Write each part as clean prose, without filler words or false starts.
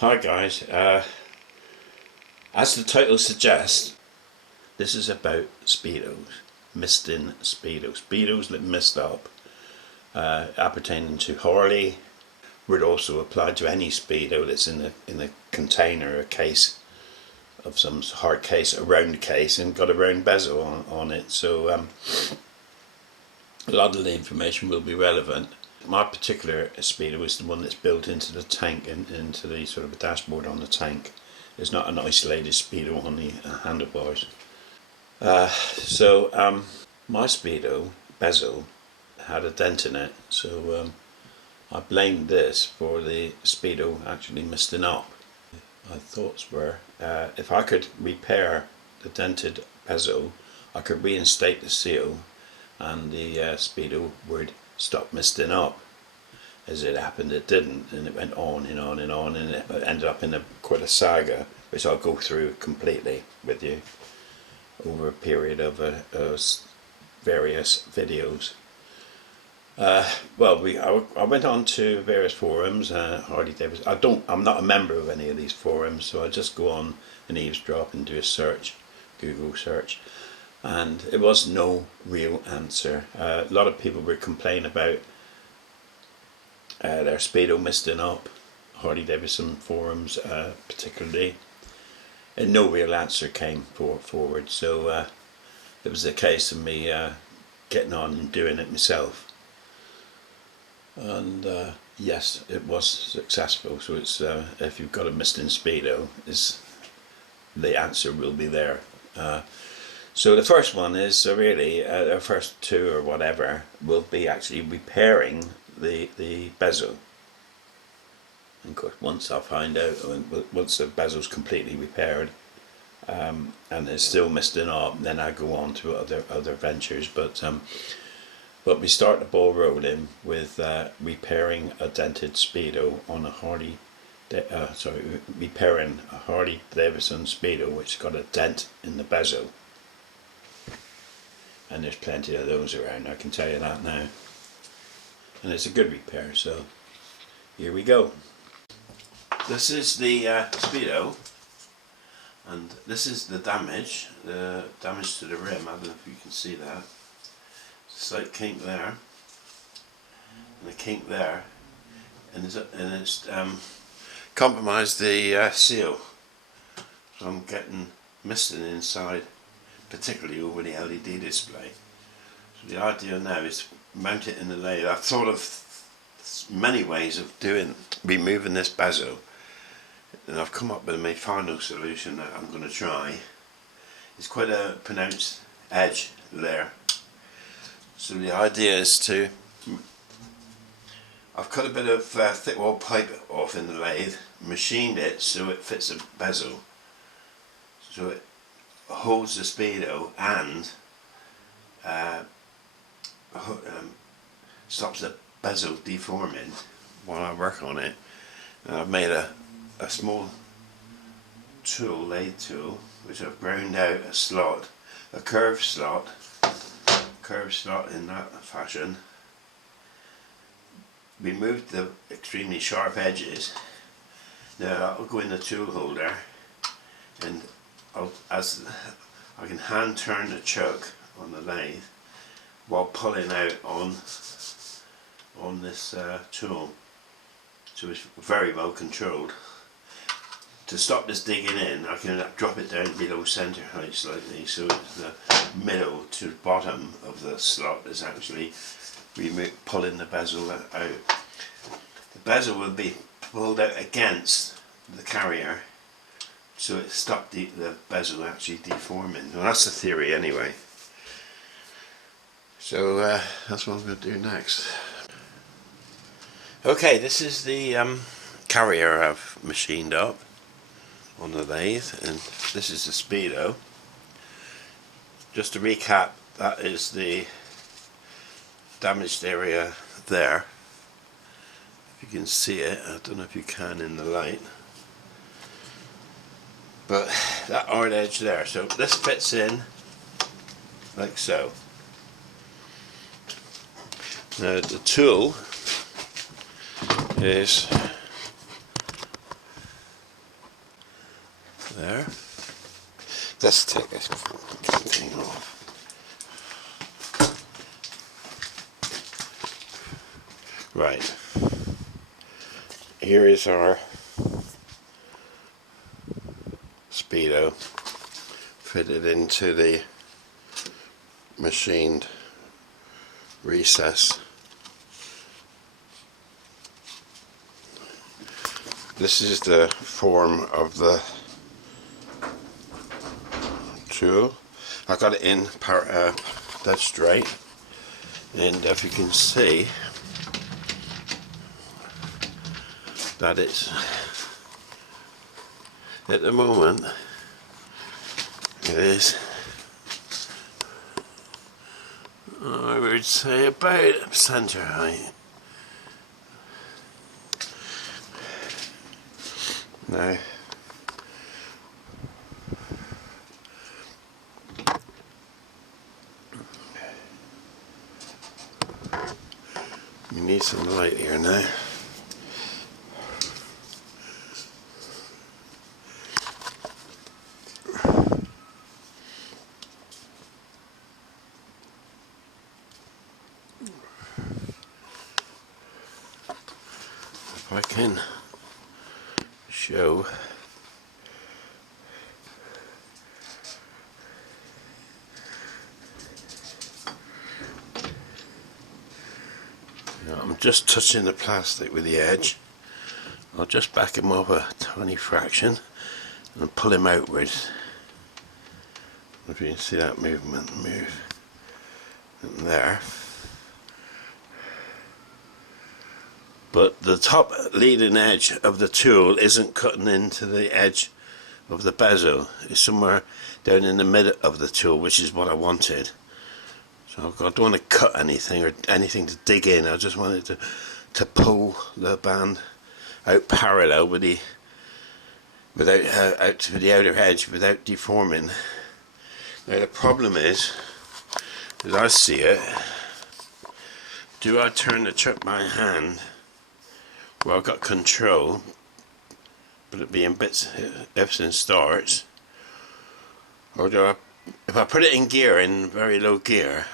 Hi guys, as the title suggests, this is about speedos, misting speedos that mist up, appertaining to Harley. Would also apply to any speedo that's in a container, a case of some hard case, a round case, and got a round bezel on it. So a lot of the information will be relevant. My particular speedo is the one that's built into the tank, into the sort of a dashboard on the tank. It's not an isolated speedo on the handlebars. My speedo bezel had a dent in it, so I blamed this for the speedo actually misting up. My thoughts were, if I could repair the dented bezel, I could reinstate the seal and the speedo would stop misting up. As it happened, it didn't, and it went on and on and on, and it ended up in quite a saga, which I'll go through completely with you over a period of various videos. I went on to various forums, Harley Davidson. I'm not a member of any of these forums, so I just go on and eavesdrop and do a search, Google search, and it was no real answer. A lot of people were complaining about their speedo misting up, Harley Davidson forums particularly, and no real answer came forward. So it was a case of me getting on and doing it myself. And yes, it was successful. So it's if you've got a misting speedo, the answer will be there. So the first one is really, the first two or whatever, will be actually repairing the bezel. And of course, once I find out, once the bezel's completely repaired and it's still misting up, then I go on to other ventures. But we start the ball rolling with repairing a dented speedo on a repairing a Harley Davidson speedo which got a dent in the bezel. And there's plenty of those around, I can tell you that now. And it's a good repair, so here we go. This is the speedo, and this is the damage to the rim. I don't know if you can see that. It's a slight kink there, and a kink there, and it's compromised the seal. So I'm getting misting inside, particularly over the LED display. So the idea now is mount it in the lathe. I've thought of many ways of removing this bezel, and I've come up with my final solution that I'm going to try. It's quite a pronounced edge there. So the idea is I've cut a bit of thick wall pipe off in the lathe, machined it so it fits a bezel, so it holds the speedo and stops the bezel deforming while I work on it. And I've made a small tool, lathe tool, which I've ground out a slot, a curved slot in that fashion. Removed the extremely sharp edges. Now I'll go in the tool holder, and as I can hand turn the chuck on the lathe while pulling out on this tool, so it's very well controlled. To stop this digging in, I can drop it down below centre height slightly, so the middle to bottom of the slot is actually pulling the bezel out. The bezel will be pulled out against the carrier, so it stopped the bezel actually deforming. Well, that's the theory anyway. So that's what I'm going to do next. Okay, this is the carrier I've machined up on the lathe, and this is the speedo. Just to recap, that is the damaged area there. If you can see it, I don't know if you can in the light, but that hard edge there, so this fits in like so. Now the tool is there. Let's take this thing off. Right. Here is our speedo fitted into the machined recess. This is the form of the tool. I got it in dead straight, and if you can see that it's at the moment it is, I would say, about center height. Now you need some light here now. If I can show now, I'm just touching the plastic with the edge. I'll just back him up a tiny fraction and pull him outwards. If you can see that movement move in there. But the top leading edge of the tool isn't cutting into the edge of the bezel. It's somewhere down in the middle of the tool, which is what I wanted. So I don't want to cut anything or anything to dig in. I just wanted to pull the band out parallel with the out to the outer edge without deforming. Now the problem is, as I see it, do I turn the chuck by hand where I've got control, but it be in bits, ifs and starts, or do I, if I put it in gear, in very low gear,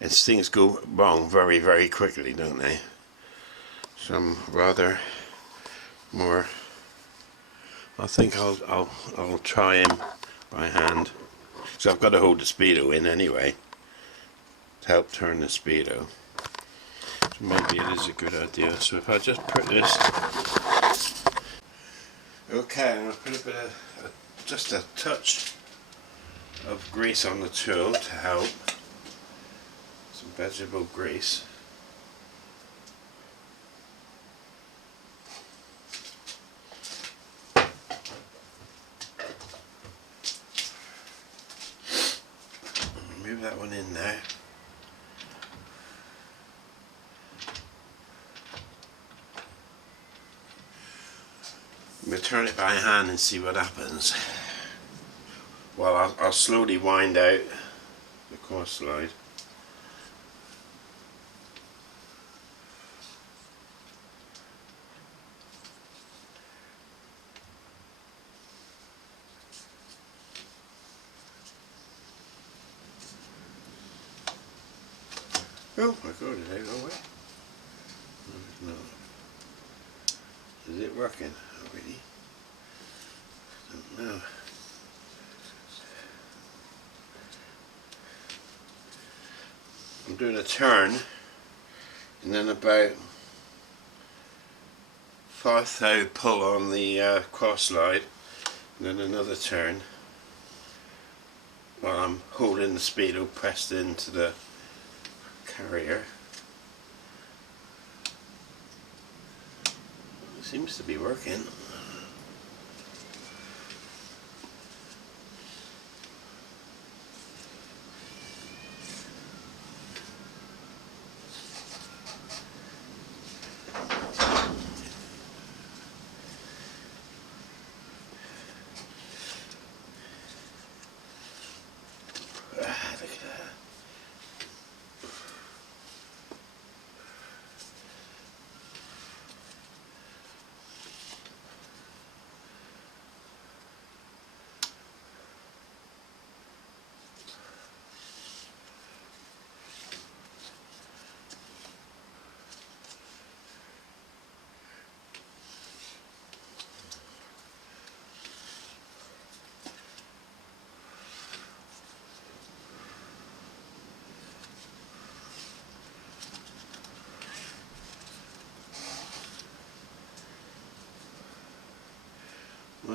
and things go wrong very, very quickly, don't they? So I'm rather more, I think I'll try him by hand. So I've got to hold the speedo in anyway to help turn the speedo. So maybe it is a good idea. So if I just put this, okay, I'm going to put a bit of just a touch of grease on the tool to help. Some vegetable grease. Move that one in now. I'm going to turn it by hand and see what happens. Well, I'll slowly wind out the core slide. Oh my god, it ain't no way. No. Is it working already? I don't know. I'm doing a turn and then about 4th thou pull on the cross slide and then another turn while I'm holding the speedo pressed into the carrier. It seems to be working.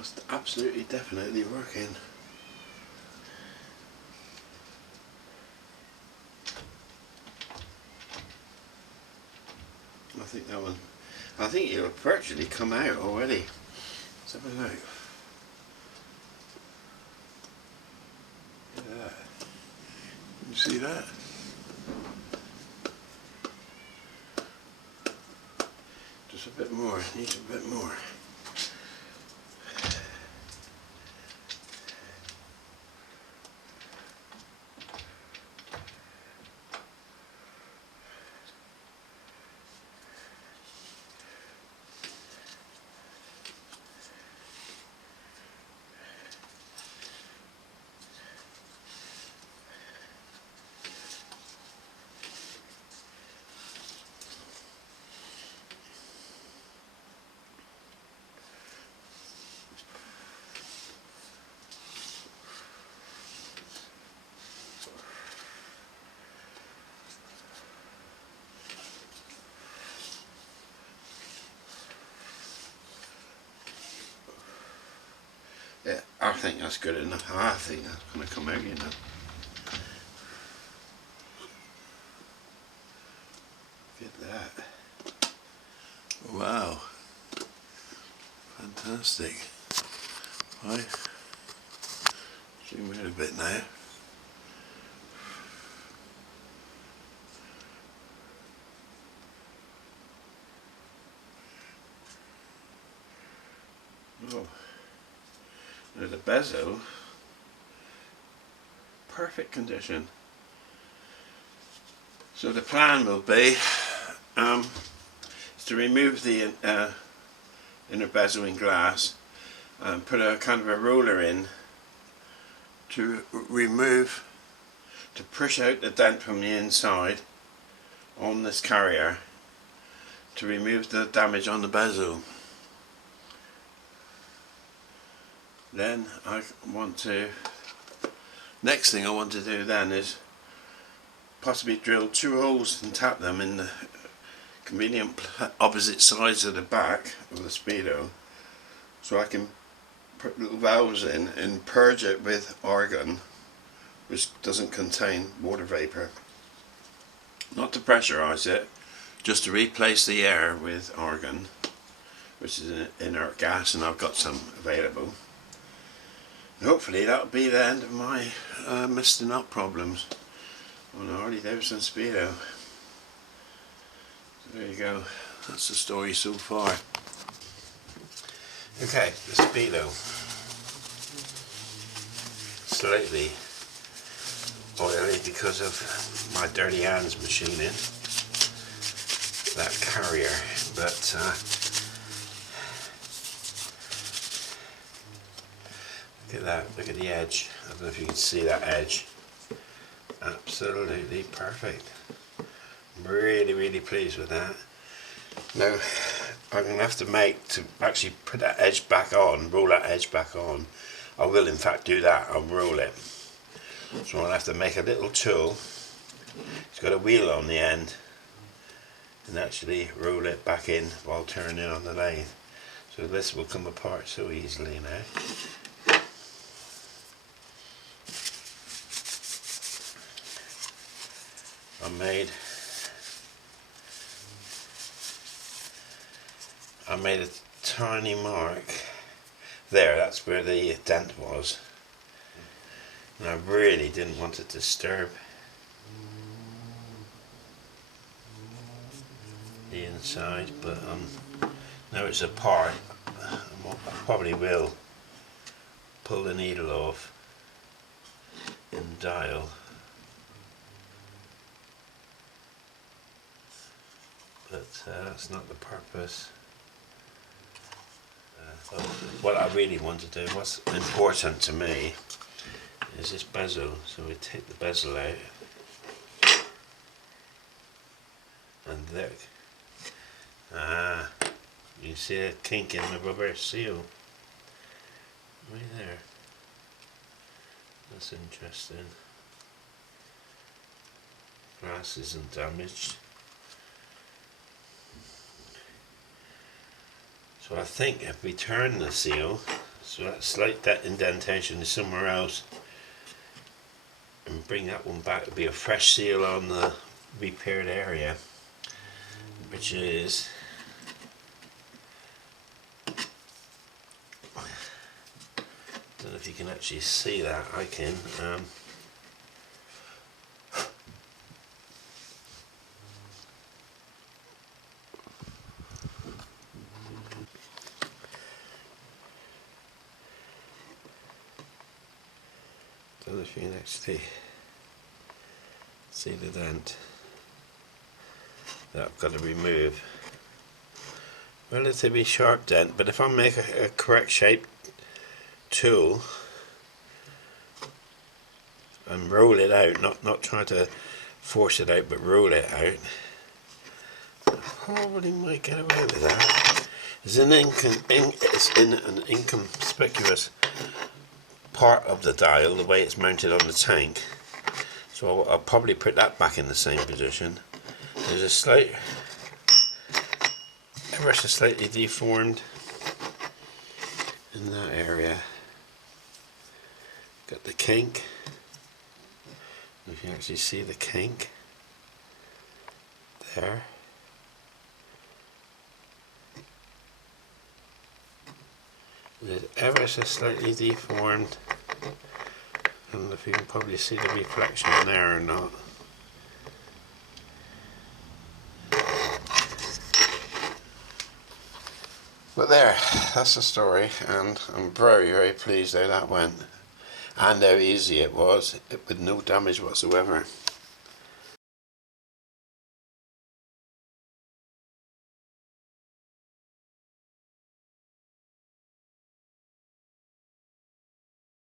That's absolutely definitely working. I think that one, I think it'll virtually come out already. Let's have a look. Look at that. You see that? Just a bit more, needs a bit more. Yeah, I think that's good enough. I think that's going to come out, you know. Get that. Wow. Fantastic. Right. Zoom out a bit now. Oh. Now the bezel, perfect condition. So the plan will be is to remove the inner bezel in glass and put a kind of a roller in to remove, to push out the dent from the inside on this carrier to remove the damage on the bezel. Then next thing I want to do then is possibly drill 2 holes and tap them in the convenient opposite sides of the back of the speedo, so I can put little valves in and purge it with argon, which doesn't contain water vapor. Not to pressurize it, just to replace the air with argon, which is an inert gas, and I've got some available. And hopefully that'll be the end of my misting up problems on a Harley Davidson Speedo. So there you go, that's the story so far. Okay, the Speedo. Slightly oily because of my dirty hands machining that carrier, but look at that, look at the edge. I don't know if you can see that edge. Absolutely perfect. I'm really pleased with that. Now I'm going to have to actually put that edge back on, roll that edge back on. I will in fact do that, I'll roll it. So I'll have to make a little tool. It's got a wheel on the end, and actually roll it back in while turning on the lathe. So this will come apart so easily now. I made a tiny mark there, that's where the dent was, and I really didn't want to disturb the inside, but now it's apart, I probably will pull the needle off and dial. But that's not the purpose. What I really want to do, what's important to me, is this bezel. So we take the bezel out, and look, you can see a kink in the rubber seal, right there. That's interesting. Glass isn't damaged. So I think if we turn the seal, So that slight indentation is somewhere else, and bring that one back to be a fresh seal on the repaired area, which is don't know if you can actually see that. I can. Don't know if you can actually see the dent that I've got to remove. Relatively sharp dent, but if I make a correct shape tool and roll it out, not try to force it out, but roll it out, I probably might get away with that. It's in an inconspicuous part of the dial, the way it's mounted on the tank, so I'll probably put that back in the same position. There's a slight, ever so slightly deformed in that area. Got the kink. If you actually see the kink there. It's ever so slightly deformed. I don't know if you can probably see the reflection there or not. But there, that's the story, and I'm very, very pleased how that went, and how easy it was, with no damage whatsoever.